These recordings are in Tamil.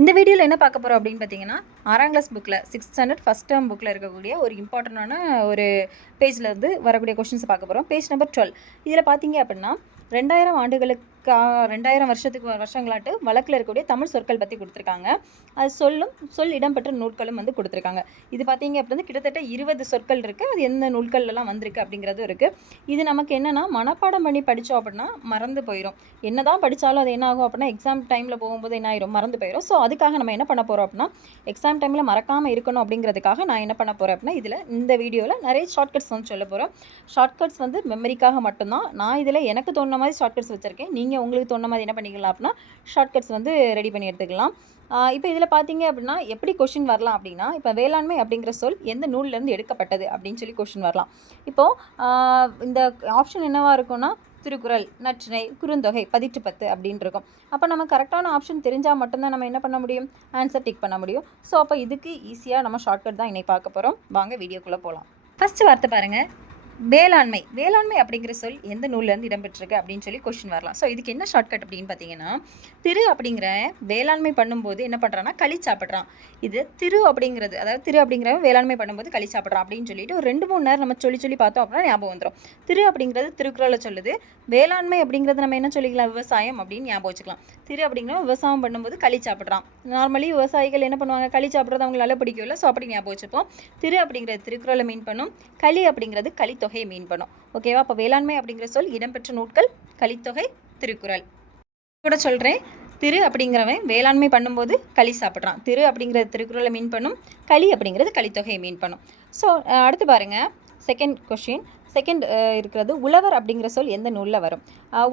இந்த வீடியோவில் என்ன பார்க்க போகிறோம் அப்படின்னு பார்த்தீங்கன்னா, 6ஆம் கிளாஸ் புக்கில் 6th ஸ்டாண்டர்ட் ஃபஸ்ட் டேர்ம் புக்கில் இருக்கக்கூடிய ஒரு இம்பார்ட்டண்டான ஒரு பேஜில் இருந்து வரக்கூடிய கொஷின்ஸ் பார்க்க போகிறோம். Page number 12. இதில் பார்த்தீங்க அப்படின்னா 2000 ஆண்டுகளுக்கு 2000 வருஷங்களாட்டு வழக்கில் இருக்கக்கூடிய தமிழ் சொற்கள் பற்றி கொடுத்துருக்காங்க. அது சொல் இடம்பெற்ற நூல்களும் வந்து கொடுத்துருக்காங்க. இது பார்த்தீங்க அப்படின்னா கிட்டத்தட்ட 20 சொற்கள் இருக்குது. அது எந்த நூல்கள்லாம் வந்திருக்கு அப்படிங்கிறதும் இருக்குது. இது நமக்கு என்னென்னா மனப்பாடம் பண்ணி படித்தோம் அப்படின்னா மறந்து போயிடும். என்ன தான் படித்தாலும் அது என்ன ஆகும் அப்படின்னா எக்ஸாம் டைமில் போகும்போது என்ன ஆயிரும், மறந்து போயிடும். ஸோ அதுக்காக நம்ம என்ன பண்ண போகிறோம் அப்படின்னா எக்ஸாம் டைமில் மறக்காமல் இருக்கணும் அப்படிங்கிறதுக்காக நான் என்ன பண்ண போகிறேன் அப்படின்னா இதில் இந்த வீடியோவில் நிறைய ஷார்ட்கட்ஸ் வந்து சொல்ல போகிறோம். ஷார்ட்கட்ஸ் வந்து மெமரிக்காக மட்டும்தான். நான் இதில் எனக்கு தோணுன மாதிரி ஷார்ட்கட்ஸ் வச்சுருக்கேன். நீங்கள் உங்களுக்கு தோணுன மாதிரி என்ன பண்ணிக்கலாம் அப்படின்னா ஷார்ட்கட்ஸ் வந்து ரெடி பண்ணி எடுத்துக்கலாம். இப்போ இதில் பார்த்தீங்க அப்படின்னா எப்படி கொஷின் வரலாம் அப்படின்னா, இப்போ வேளாண்மை அப்படிங்கிற சொல் எந்த நூல்லேருந்து எடுக்கப்பட்டது அப்படின்னு சொல்லி கொஷின் வரலாம். இப்போது இந்த ஆப்ஷன் என்னவாக இருக்கும்னா திருக்குறள், நற்றிணை, குறுந்தொகை, பதிற்று பத்து அப்படின்னு இருக்கும். அப்போ நம்ம கரெக்டான ஆப்ஷன் தெரிஞ்சால் மட்டும்தான் நம்ம என்ன பண்ண முடியும், ஆன்சர் டிக் பண்ண முடியும். ஸோ அப்போ இதுக்கு ஈஸியாக நம்ம ஷார்ட்கட் தான் இன்னைக்கு பார்க்க போகிறோம். வாங்க வீடியோக்குள்ளே போகலாம். ஃபஸ்ட்டு வார்த்தை பாருங்கள், வேளாண்மை. வேளாண்மை அப்படிங்கிற சொல் எந்த நூல்லேருந்து இடம்பெற்றிருக்கு அப்படின்னு சொல்லி கொஸ்டின் வரலாம். ஸோ இதுக்கு என்ன ஷார்ட்கட் அப்படின்னு பார்த்தீங்கன்னா, திரு அப்படிங்கிற வேளாண்மை பண்ணும்போது என்ன பண்ணுறான்னா களி சாப்பிட்றான். இது திரு அப்படிங்கிறது, அதாவது திரு அப்படிங்கிற வேளாண்மை பண்ணும்போது களி சாப்பிட்றான் அப்படின்னு சொல்லிட்டு ஒரு 2-3 நேரம் நம்ம சொல்லி பார்த்தோம் அப்படின்னா ஞாபகம் வந்துடும். திரு அப்படிங்கிறது திருக்குறளை சொல்லுது. வேளாண்மை அப்படிங்கிறது நம்ம என்ன சொல்லிக்கலாம், விவசாயம் அப்படின்னு ஞாபகம் வச்சுக்கலாம். திரு அப்படிங்கிற விவசாயம் பண்ணும்போது களி சாப்பிட்றான். நார்மலி விவசாயிகள் என்ன பண்ணுவாங்க, களி சாப்பிட்றது அவங்களால பிடிக்கல. ஸோ அப்படி ஞாபகம் வச்சுப்போம். திரு அப்படிங்கிறது திருக்குறளை மீன் பண்ணும், களி அப்படிங்கிறது கலித்தொகையை மீன் பண்ணும். ஓகேவா? அப்போ வேளாண்மை அப்படிங்கிற சொல் இடம்பெற்ற நூட்கள் கலித்தொகை, திருக்குறள். கூட சொல்கிறேன், திரு அப்படிங்கிறவன் வேளாண்மை பண்ணும்போது களி சாப்பிட்றான். திரு அப்படிங்கிறது திருக்குறளை மீன் பண்ணும், களி அப்படிங்கிறது கலித்தொகையை மீன் பண்ணும். ஸோ அடுத்து பாருங்கள், செகண்ட் கொஷின். செகண்ட் இருக்கிறது உழவர் அப்படிங்கிற சொல் எந்த நூலில் வரும்.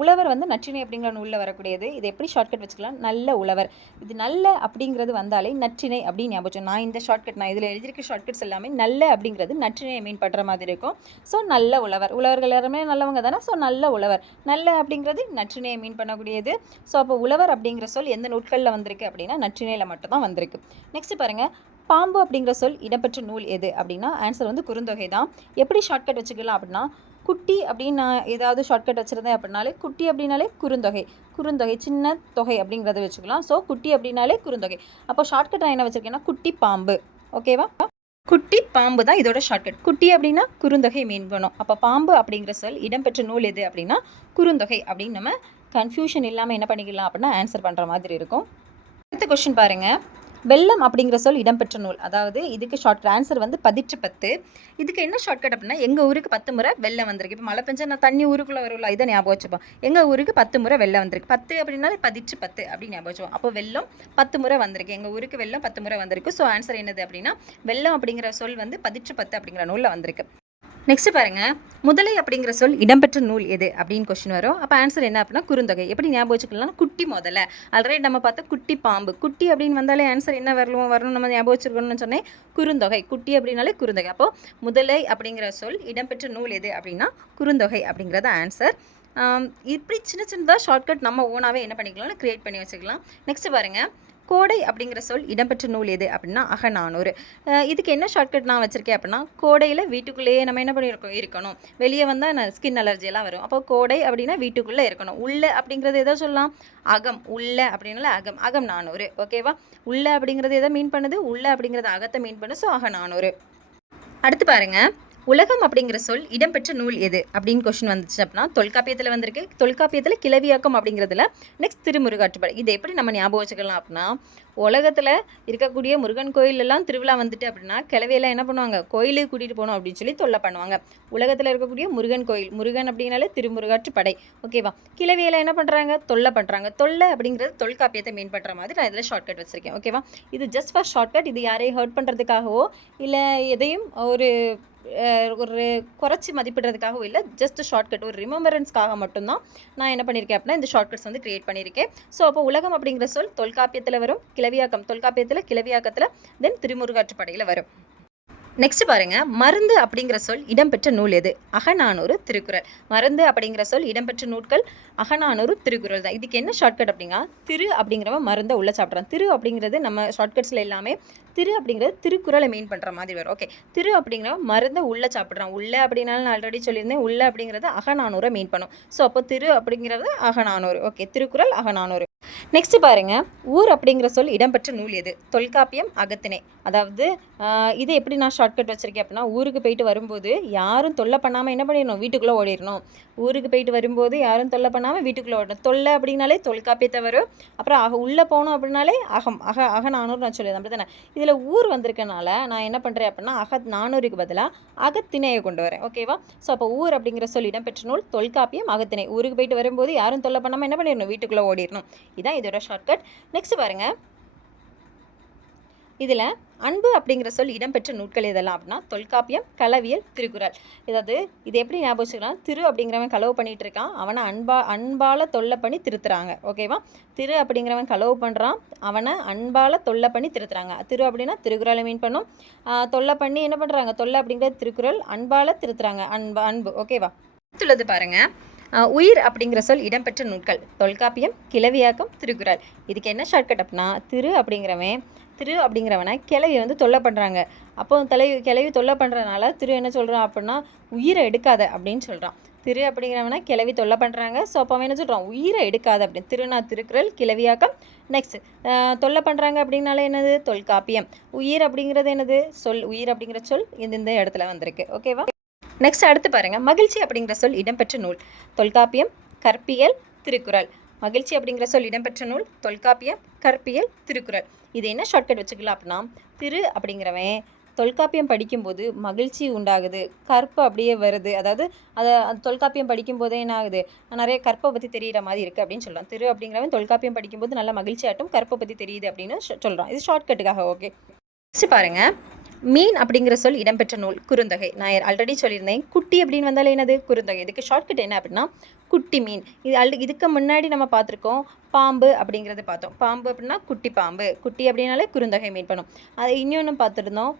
உழவர் வந்து நற்றிணை அப்படிங்கிற நூலில் வரக்கூடியது. இது எப்படி ஷார்ட்கட் வச்சுக்கலாம், நல்ல உழவர். இது நல்ல அப்படிங்கிறது வந்தாலே நற்றிணை அப்படின்னு ஞாபகம். நான் இந்த ஷார்ட்கட், நான் இதில் எழுதியிருக்க ஷார்ட்கட்ஸ் எல்லாமே நல்ல அப்படிங்கிறது நற்றிணையை மீன் பண்ணுற மாதிரி இருக்கும். ஸோ நல்ல உழவர், உழவர்கள் எல்லாருமே நல்லவங்க தானே. ஸோ நல்ல உழவர், நல்ல அப்படிங்கிறது நற்றிணையை மீன் பண்ணக்கூடியது. ஸோ அப்போ உழவர் அப்படிங்கிற சொல் எந்த நூட்களில் வந்திருக்கு அப்படின்னா நற்றிணையில் மட்டும்தான் வந்திருக்கு. நெக்ஸ்ட் பாருங்கள், பாம்பு அப்படிங்கிற சொல் இடம்பெற்ற நூல் எது அப்படின்னா ஆன்சர் வந்து குறுந்தொகை தான். எப்படி ஷார்ட்கட் வச்சுக்கலாம் அப்படின்னா, குட்டி அப்படின்னு நான் ஏதாவது ஷார்ட்கட் வச்சுருந்தேன் அப்படின்னாலே குட்டி அப்படின்னாலே குறுந்தொகை, குறுந்தொகை சின்ன தொகை அப்படிங்கிறத வச்சுக்கலாம். ஸோ குட்டி அப்படின்னாலே குறுந்தொகை. அப்போ ஷார்ட்கட் நான் என்ன வச்சுருக்கேன்னா குட்டி பாம்பு. ஓகேவா? குட்டி பாம்பு தான் இதோட ஷார்ட்கட். குட்டி அப்படின்னா குறுந்தொகை மீன் பண்ணும். அப்போ பாம்பு அப்படிங்கிற சொல் இடம்பெற்ற நூல் எது அப்படின்னா குறுந்தொகை அப்படின்னு நம்ம கன்ஃபியூஷன் இல்லாமல் என்ன பண்ணிக்கலாம் அப்படின்னா ஆன்சர் பண்ணுற மாதிரி இருக்கும். அடுத்த கொஸ்டின் பாருங்கள், வெள்ளம் அப்படிங்கிற சொல் இடம்பெற்ற நூல். அதாவது இதுக்கு ஆன்சர் வந்து பதிற்று பத்து. இதுக்கு என்ன ஷார்ட்கட் அப்படின்னா, எங்கள் ஊருக்கு 10 முறை வெள்ளம் வந்திருக்கு. இப்போ மழை பெஞ்சா நான் தண்ணி ஊருக்குள்ளே வரும்ல, இதை ஞாபகம் வச்சுப்போம். எங்கள் ஊருக்கு 10 முறை வெள்ளம் வந்திருக்கு. 10 அப்படின்னாலே பதிற்று பத்து அப்படின்னு ஞாபகம் வச்சுப்போம். அப்போ வெள்ளம் 10 முறை வந்திருக்கு. எங்கள் ஊருக்கு வெள்ளம் 10 முறை வந்திருக்கு. ஸோ ஆன்சர் என்னது அப்படின்னா வெள்ளம் அப்படிங்கிற சொல் வந்து பதிற்று பத்து அப்படிங்கிற நூலில் வந்திருக்கு. நெக்ஸ்ட் பாருங்கள், முதலை அப்படிங்கிற சொல் இடம்பெற்ற நூல் எது அப்படின்னு கொஸ்டின் வரும். அப்போ ஆன்சர் என்ன அப்படின்னா குறுந்தொகை. எப்படி ஞாபகம் வச்சுக்கலாம், குட்டி முதல்ல. ஆல்ரெடி நம்ம பார்த்தா குட்டி பாம்பு. குட்டி அப்படின்னு வந்தாலே ஆன்சர் என்ன வரணும் நம்ம ஞாபகம் வச்சுருக்கணும்னு சொன்னேன், குறுந்தொகை. குட்டி அப்படின்னாலே குறுந்தொகை. அப்போது முதலை அப்படிங்கிற சொல் இடம்பெற்ற நூல் எது அப்படின்னா குறுந்தொகை அப்படிங்கிறது ஆன்சர். இப்படி சின்னதாக ஷார்ட்கட் நம்ம ஓனாகவே என்ன பண்ணிக்கலாம்னு க்ரியேட் பண்ணி வச்சுக்கலாம். நெக்ஸ்ட் பாருங்கள், கோடை அப்படிங்கிற சொல் இடம்பெற்ற நூல் எது அப்படின்னா அகநானூறு. இதுக்கு என்ன ஷார்ட்கட் நான் வச்சுருக்கேன் அப்படின்னா, கோடையில் வீட்டுக்குள்ளேயே நம்ம என்ன இருக்கணும், வெளியே வந்தால் ஸ்கின் அலர்ஜியெல்லாம் வரும். அப்போ கோடை அப்படின்னா வீட்டுக்குள்ளே இருக்கணும். உள்ள அப்படிங்கிறது எதோ சொல்லலாம், அகம். உள்ள அப்படின்னால அகம் நானூறு. ஓகேவா? உள்ள அப்படிங்கிறது எதை மீன் பண்ணுது, உள்ள அப்படிங்கிறது அகத்தை மீன் பண்ணுது. ஸோ அகநானூறு. அடுத்து பாருங்கள், உலகம் அப்படிங்கிற சொல் இடம்பெற்ற நூல் எது அப்படின்னு கொஸ்டின் வந்துச்சு அப்படின்னா தொல்காப்பியத்தில் வந்திருக்கு. தொல்காப்பியத்தில் கிளவியாக்கம் அப்படிங்கிறதுல நெக்ஸ்ட் திருமுருகாற்றுப்படை. இதை எப்படி நம்ம ஞாபகம் வச்சுக்கலாம் அப்படின்னா, உலகத்தில் இருக்கக்கூடிய முருகன் கோயிலெல்லாம் திருவிழா வந்துட்டு அப்படின்னா கிளவியெல்லாம் என்ன பண்ணுவாங்க, கோயிலுக்கு கூட்டிகிட்டு போகணும் அப்படின்னு சொல்லி தொல்லை பண்ணுவாங்க. உலகத்தில் இருக்கக்கூடிய முருகன் கோயில், முருகன் அப்படின்னாலே திருமுருகாற்றுப்படை. ஓகேவா? கிளவியெல்லாம் என்ன பண்ணுறாங்க, தொல்லை பண்ணுறாங்க. தொல்லை அப்படிங்கிறது தொல்காப்பியத்தை மீன் பண்ணுற மாதிரி நான் இதில் ஷார்ட்கட் வச்சுருக்கேன். ஓகேவா? இது ஜஸ்ட் ஃபார் ஷார்ட்கட். இது யாரையும் ஹர்ட் பண்ணுறதுக்காகவோ இல்லை எதையும் ஒரு குறைச்சி மதிப்பிடுறதுக்காகவும் இல்லை, ஜஸ்ட் ஷார்ட்கட் ஒரு ரிமெம்பரன்ஸ்க்காக மட்டும்தான் நான் என்ன பண்ணியிருக்கேன் அப்படின்னா இந்த ஷார்ட்கட்ஸ் வந்து கிரியேட் பண்ணியிருக்கேன். ஸோ அப்போ உலகம் அப்படிங்கிற சொல் தொல்காப்பியத்தில் வரும், கிளவியாக்கம் தொல்காப்பியத்தில், கிளவியாக்கத்தில், தென் திருமுருகாற்றுப்படையில் வரும். நெக்ஸ்ட் பாருங்கள், மருந்து அப்படிங்கிற சொல் இடம்பெற்ற நூல் எது. அகநானூறு, திருக்குறள். மருந்து அப்படிங்கிற சொல் இடம்பெற்ற நூல்கள் அகநானூறு, திருக்குறள் தான். இதுக்கு என்ன ஷார்ட்கட் அப்படின்னா, திரு அப்படிங்கிறவன் மருந்தை உள்ள சாப்பிட்றான். திரு அப்படிங்கிறது நம்ம ஷார்ட்கட்ஸில் எல்லாமே திரு அப்படிங்கிறது திருக்குறளை மீன் பண்ணுற மாதிரி வரும். ஓகே, திரு அப்படிங்கிற மருந்தை உள்ளே சாப்பிட்றான். உள்ளே அப்படின்னாலும் நான் ஆல்ரெடி சொல்லியிருந்தேன், உள்ளே அப்படிங்கிறது அகநானூரை மீன் பண்ணும். ஸோ அப்போ திரு அப்படிங்கிறது அகநானூறு. ஓகே, திருக்குறள் அகநானூறு. நெக்ஸ்ட் பாருங்க, ஊர் அப்படிங்கிற சொல் இடம்பெற்ற நூல் எது? தொல்காப்பியம், அகத்திணை. அதாவது இது எப்படி நான் ஷார்ட்கட் வச்சுருக்கேன் அப்படின்னா, ஊருக்கு போயிட்டு வரும்போது யாரும் தொல்லை பண்ணாமல் என்ன பண்ணிடணும், வீட்டுக்குள்ளே ஓடிடணும். ஊருக்கு போயிட்டு வரும்போது யாரும் தொல்லை பண்ணாமல் வீட்டுக்குள்ளே ஓடணும். தொல்லை அப்படின்னாலே தொல்காப்பியத்தை வரும். அப்புறம் உள்ளே போகணும் அப்படின்னாலே அகநானூறு நான் சொல்லிடுறேன், அப்படி தானே? இதில் ஊர் வந்திருக்கனால நான் என்ன பண்ணுறேன் அப்படின்னா, நானூறுக்கு பதிலாக அகத்திணையை கொண்டு வரேன். ஓகேவா? ஸோ அப்போ ஊர் அப்படிங்கிற சொல் இடம்பெற்ற நூல் தொல்காப்பியம், அகத்திணை. ஊருக்கு போயிட்டு வரும்போது யாரும் தொல்லை பண்ணாமல் என்ன பண்ணிடணும், வீட்டுக்குள்ளே ஓடிடணும். இதான் இதோட ஷார்ட்கட். நெக்ஸ்ட் பாருங்க, இதில் அன்பு அப்படிங்கிற சொல் இடம்பெற்ற நூட்கள் எதெல்லாம் அப்படின்னா, தொல்காப்பியம், களவியல், திருக்குறள். இதாவது இது எப்படி ஞாபகம் வச்சுக்கலாம், திரு அப்படிங்கிறவன் களவு பண்ணிட்டு இருக்கான், அவனை அன்பால் தொல்லை பண்ணி திருத்துறாங்க. ஓகேவா? திரு அப்படிங்கிறவன் களவு பண்ணுறான், அவனை அன்பால் தொல்லை பண்ணி திருத்துறாங்க. திரு அப்படின்னா திருக்குறளை மீன் பண்ணும். தொல்லை பண்ணி என்ன பண்ணுறாங்க, தொல்லை அப்படிங்கிறது திருக்குறள், அன்பால் திருத்துறாங்க. அன்பு. ஓகேவா? அடுத்துள்ளது பாருங்க, உயிர் அப்படிங்கிற சொல் இடம்பெற்ற நூட்கள் தொல்காப்பியம், கிளவியாக்கம், திருக்குறள். இதுக்கு என்ன ஷார்ட்கட் அப்படின்னா, திரு அப்படிங்கிறவனை கிளவி வந்து தொல்லை பண்ணுறாங்க. அப்போ கிளவி தொல்லை பண்ணுறதுனால திரு என்ன சொல்கிறான் அப்படின்னா, உயிரை எடுக்காத அப்படின்னு சொல்கிறான். திரு அப்படிங்கிறவனை கிளவி தொல்லை பண்ணுறாங்க. ஸோ அப்போ அவன் என்ன சொல்கிறான், உயிரை எடுக்காத அப்படின்னு. திருனா திருக்குறள், கிளவியாக்கம். நெக்ஸ்ட் தொல்லை பண்ணுறாங்க அப்படின்னாலே என்னது, தொல்காப்பியம். உயிர் அப்படிங்கிறது என்னது, சொல். உயிர் அப்படிங்கிற சொல் இந்த இடத்துல வந்திருக்கு. ஓகேவா? நெக்ஸ்ட் அடுத்து பாருங்கள், மகிழ்ச்சி அப்படிங்கிற சொல் இடம்பெற்ற நூல் தொல்காப்பியம், கற்பியல், திருக்குறள். மகிழ்ச்சி அப்படிங்கிற சொல் இடம்பெற்ற நூல் தொல்காப்பியம், கற்பியல், திருக்குறள். இது என்ன ஷார்ட்கட் வச்சுக்கலாம் அப்படின்னா, திரு அப்படிங்கிறவன் தொல்காப்பியம் படிக்கும்போது மகிழ்ச்சி உண்டாகுது, கற்பு அப்படியே வருது. அதாவது அதை தொல்காப்பியம் படிக்கும்போதே என்ன ஆகுது, நிறைய கற்பை பற்றி தெரிகிற மாதிரி இருக்குது அப்படின்னு சொல்லலாம். திரு அப்படிங்கிறவன் தொல்காப்பியம் படிக்கும்போது நல்லா மகிழ்ச்சியாட்டும் கற்பை பற்றி தெரியுது அப்படின்னு சொல்கிறான். இது ஷார்ட்கட்டுக்காக. ஓகே, நெக்ஸ்ட் பாருங்கள், மீன் அப்படிங்கிற சொல் இடம்பெற்ற நூல் குறுந்தொகை. நான் ஆல்ரெடி சொல்லியிருந்தேன், குட்டி அப்படின்னு வந்தாலே என்னது, குறுந்தொகை. இதுக்கு ஷார்ட்கட் என்ன அப்படின்னா, குட்டி மீன். இதுக்கு முன்னாடி நம்ம பார்த்துருக்கோம், பாம்பு அப்படிங்கிறது பார்த்தோம். பாம்பு அப்படின்னா குட்டி பாம்பு, குட்டி அப்படின்னாலே குறுந்தொகை மீன் பண்ணும். அது இன்னொன்று பார்த்துருந்தோம்,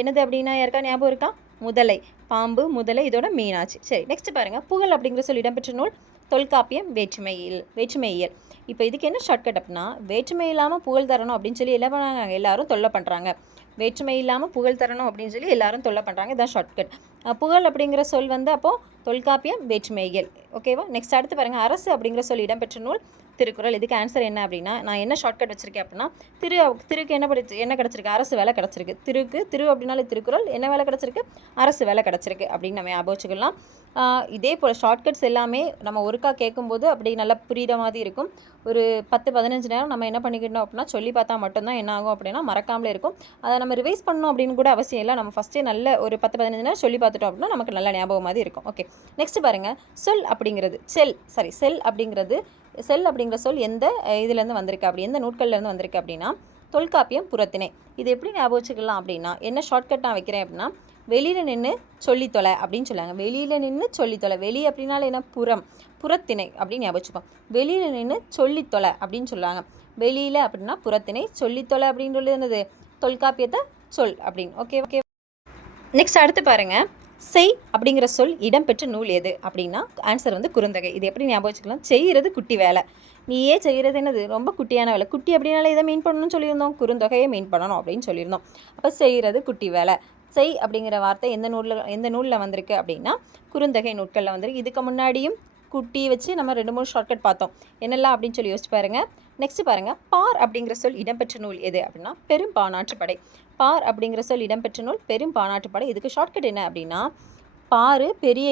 என்னது அப்படின்னா யாருக்கா ஞாபகம் இருக்கா, முதலை. பாம்பு, முதலை, இதோட மீனாச்சு. சரி, நெக்ஸ்ட் பாருங்கள், புகழ் அப்படிங்கிற சொல் இடம்பெற்ற நூல் தொல்காப்பியம், வேற்றுமையியல். இப்போ இதுக்கு என்ன ஷார்ட்கட் அப்படின்னா, வேற்றுமை இல்லாமல் புகழ் தரணும் அப்படின்னு சொல்லி என்ன பண்ணாங்க, எல்லாரும் தொல்லை பண்ணுறாங்க. வேற்றுமை இல்லாமல் புகழ் தரணும் அப்படின்னு சொல்லி எல்லாரும் தொல்லை பண்ணுறாங்க. இதான் ஷார்ட்கட். புகழ் அப்படிங்கிற சொல் வந்து அப்போது தொல்காப்பியம், வேற்றுமையியல். ஓகேவா? நெக்ஸ்ட் அடுத்து பாருங்கள், அரசு அப்படிங்கிற சொல் இடம்பெற்ற நூல் திருக்குறள். இதுக்கு ஆன்சர் என்ன அப்படின்னா, நான் என்ன ஷார்ட்கட் வச்சுருக்கேன் அப்படின்னா, திருக்கு என்ன கிடச்சிருக்கு, அரசு வேலை கிடச்சிருக்கு. திரு அப்படின்னாலே திருக்குறள், என்ன வேலை கிடச்சிருக்கு, அரசு வேலை கிடச்சிருக்கு அப்படின்னு நம்ம ஞாபகம் வச்சுக்கலாம். இதே போல் ஷார்ட்கட்ஸ் எல்லாமே நம்ம ஒருக்கா கேட்கும்போது அப்படி நல்லா புரிகிற மாதிரி இருக்கும். ஒரு 10-15 நேரம் நம்ம என்ன பண்ணிக்கிட்டோம் அப்படின்னா, சொல்லி பார்த்தா மட்டும்தான் என்ன ஆகும் அப்படின்னா மறக்காமலே இருக்கும். அதை நம்ம ரிவைஸ் பண்ணணும் அப்படின்னு கூட அவசியம் இல்லை. நம்ம ஃபஸ்ட்டே நல்ல ஒரு 10-15 நேரம் சொல்லி பார்த்துட்டோம் அப்படின்னா நமக்கு நல்ல ஞாபகம் மாதிரி இருக்கும். ஓகே, நெக்ஸ்ட் பாருங்கள், செல் அப்படிங்கிற சொல் எந்த இதுலேருந்து வந்திருக்கு, அப்படி எந்த நூட்கள்லேருந்து வந்திருக்கு அப்படின்னா, தொல்காப்பியம், புறத்திணை. இது எப்படி ஞாபகம் வச்சுக்கலாம் அப்படின்னா, என்ன ஷார்ட்கட் நான் வைக்கிறேன் அப்படின்னா, வெளியில் நின்று சொல்லித்தொலை அப்படின்னு சொல்லுவாங்க. வெளியில் நின்று சொல்லித்தொலை. வெளி அப்படின்னால என்ன, புறத்திணை அப்படின்னு ஞாபகம் வச்சுப்போம். வெளியில் நின்று சொல்லித்தொலை அப்படின்னு சொல்லுவாங்க. வெளியில் அப்படின்னா புறத்திணை, சொல்லித்தொலை அப்படின்னு சொல்லி இருந்தது தொல்காப்பியத்தை சொல் அப்படின்னு. ஓகே. நெக்ஸ்ட் அடுத்து பாருங்கள், செய் அப்படிங்கிற சொல் இடம்பெற்ற நூல் எது அப்படின்னா, ஆன்சர் வந்து குறுந்தொகை. இது எப்படி ஞாபகம் வச்சுக்கலாம், செய்கிறது குட்டி வேலை, நீயே செய்கிறது என்னது, ரொம்ப குட்டியான வேலை. குட்டி அப்படின்னால இதை மீன் பண்ணணும்னு சொல்லியிருந்தோம், குறுந்தொகையை மீன் பண்ணணும் அப்படின்னு சொல்லியிருந்தோம். அப்போ செய்கிறது குட்டி வேலை. செய் அப்படிங்கிற வார்த்தை எந்த நூலில் வந்திருக்கு அப்படின்னா, குறுந்தொகை நூட்களில் வந்திருக்கு. இதுக்கு முன்னாடியும் குட்டி வச்சு நம்ம 2-3 ஷார்ட்கட் பார்த்தோம். என்னெல்லாம் அப்படின்னு சொல்லி யோசிச்சு பாருங்கள். நெக்ஸ்ட் பாருங்கள், பார் அப்படிங்கிற சொல் இடம்பெற்ற நூல் எது அப்படின்னா, பெரும்பானாற்றுப்படை. பார் அப்படிங்கிற சொல் இடம்பெற்ற நூல் பெரும்பானாற்றுப்படை. இதுக்கு ஷார்ட்கட் என்ன அப்படின்னா, பாரு பெரிய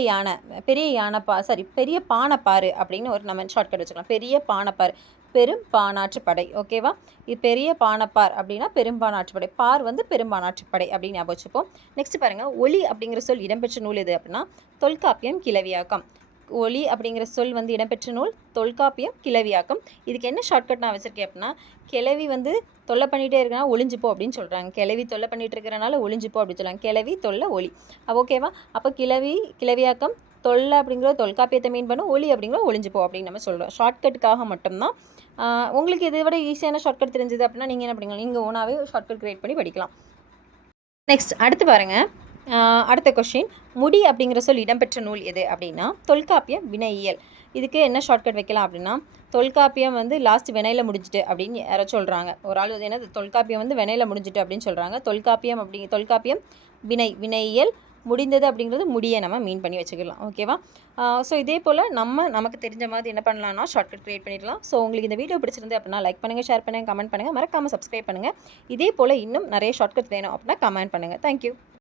பானைப்பாரு அப்படின்னு ஒரு நம்ம ஷார்ட்கட் வச்சுக்கலாம். பெரிய பானைப்பார், பெரும்பானாற்றுப்படை. ஓகேவா? இது பெரிய பானைப்பார் அப்படின்னா பெரும்பானாற்றுப்படை, பார் வந்து பெரும்பானாற்றுப்படை அப்படின்னு ஞாபகம் வச்சுப்போம். நெக்ஸ்ட் பாருங்கள், ஒளி அப்படிங்கிற சொல் இடம்பெற்ற நூல் எது அப்படின்னா, தொல்காப்பியம், கிளவியாக்கம். ஒளி அப்படிங்கிற சொல் வந்து இடம்பெற்ற நூல் தொல்காப்பியம், கிளவியாக்கம். இதுக்கு என்ன ஷார்ட்கட் நான் வச்சுருக்கேன் அப்படின்னா, கிளவி வந்து தொல்லை பண்ணிகிட்டே இருக்கனா ஒளிஞ்சுப்போ அப்படின்னு சொல்கிறாங்க. கிளவி தொல்லை பண்ணிகிட்டு இருக்கிறனால ஒளிஞ்சுப்போ அப்படின்னு சொல்கிறாங்க. கிளவி, தொல்லை, ஒளி. ஓகேவா? அப்போ கிளவியாக்கம், தொல்லை அப்படிங்கிறது தொல்காப்பியத்தை மீன் பண்ணும், ஒளி அப்படிங்கிறது ஒளிஞ்சுப்போ அப்படின்னு நம்ம சொல்கிறோம். ஷார்ட்கட்டுக்காக மட்டும்தான். உங்களுக்கு இதை விட ஈஸியான ஷார்ட்கட் தெரிஞ்சது அப்படின்னா நீங்கள் என்ன பண்ணிக்கலாம், நீங்கள் ஓனாகவே ஷார்ட்கட் க்ரியேட் பண்ணி படிக்கலாம். நெக்ஸ்ட் அடுத்து பாருங்கள், அடுத்த கொஸ்டின், முடி அப்படிங்கிற சொல் இடம்பெற்ற நூல் எது அப்படின்னா, தொல்காப்பியம், வினையியல். இதுக்கு என்ன ஷார்ட்கட் வைக்கலாம் அப்படின்னா, தொல்காப்பியம் வந்து லாஸ்ட் வினையில் முடிஞ்சிட்டு அப்படின்னு யாராச்சும் சொல்கிறாங்க. ஒரு ஆள் வந்து என்னது தொல்காப்பியம் வந்து வினையில் முடிஞ்சிட்டு அப்படின்னு சொல்கிறாங்க. தொல்காப்பியம் வினையியல் முடிந்தது அப்படிங்கிறது முடிய நம்ம மீன் பண்ணி வச்சுக்கலாம். ஓகேவா? ஸோ இதே போல் நமக்கு தெரிஞ்ச மாதிரி என்ன பண்ணலாம்னா ஷார்ட்கட் க்ரியேட் பண்ணிடலாம். ஸோ உங்களுக்கு இந்த வீடியோ பிடிச்சிருந்து அப்படின்னா லைக் பண்ணுங்கள், ஷேர் பண்ணுங்கள், கமெண்ட் பண்ணுங்கள், மறக்காமல் சப்ஸ்கிரைப் பண்ணுங்கள். இதே போல் இன்னும் நிறைய ஷார்ட்கட் வேணும் அப்படின்னா கமெண்ட் பண்ணுங்கள். தேங்க்யூ.